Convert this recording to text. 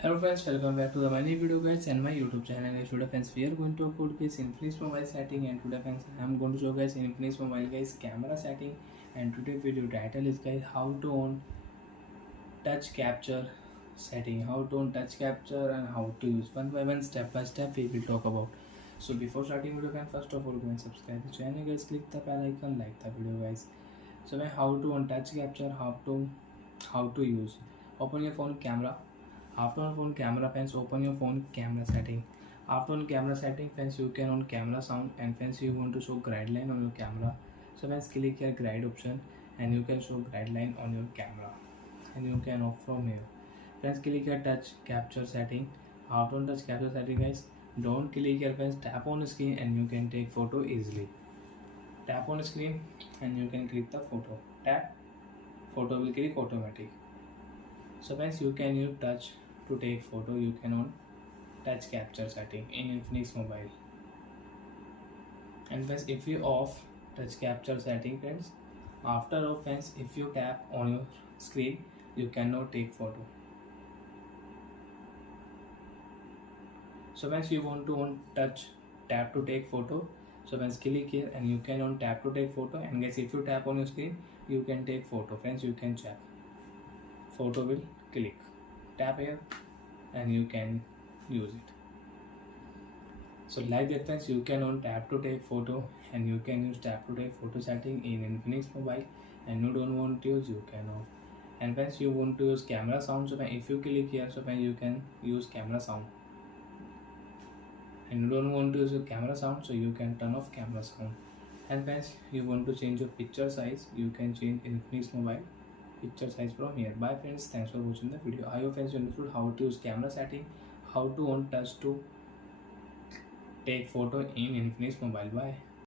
Hello friends, welcome back to the my new video guys and my YouTube channel guys. Today friends we are going to upload guys Infinix mobile setting, and today friends I am going to show guys Infinix mobile guys camera setting. And today video title is guys how to on touch capture setting, how to on touch capture and how to use one by one, step by step we will talk about. So before starting video guys, first of all go and subscribe the channel guys, click the bell icon, like the video guys. So when how to on touch capture, how to use, open your phone camera. After on phone camera friends, open your phone camera setting. After on camera setting friends, you can on camera sound, and friends you want to show guideline on your camera. So friends click here guide option and you can show guideline on your camera and you can off from here. Friends click here touch capture setting. After on touch capture setting guys, don't click here friends, tap on the screen and you can take photo easily. Tap on the screen and you can click the photo. Tap, photo will click automatic. So friends you can use touch to take photo, you can on touch capture setting in Infinix mobile. And friends if you off touch capture setting friends, after off friends if you tap on your screen you cannot take photo. So friends you want to on touch tap to take photo, so friends click here and you can on tap to take photo, and guys if you tap on your screen you can take photo. Friends you can check, photo will click, tap here and you can use it. So like that friends you can on tap to take photo and you can use tap to take photo setting in Infinix mobile. And you don't want to use, you can off. And friends you want to use camera sound, so if you click here so you can use camera sound. And you don't want to use your camera sound, so you can turn off camera sound. And friends you want to change your picture size, you can change Infinix mobile picture size from here. Bye friends, thanks for watching the video. I hope friends you understood how to use camera setting, how to on touch to take photo in Infinix mobile. Bye.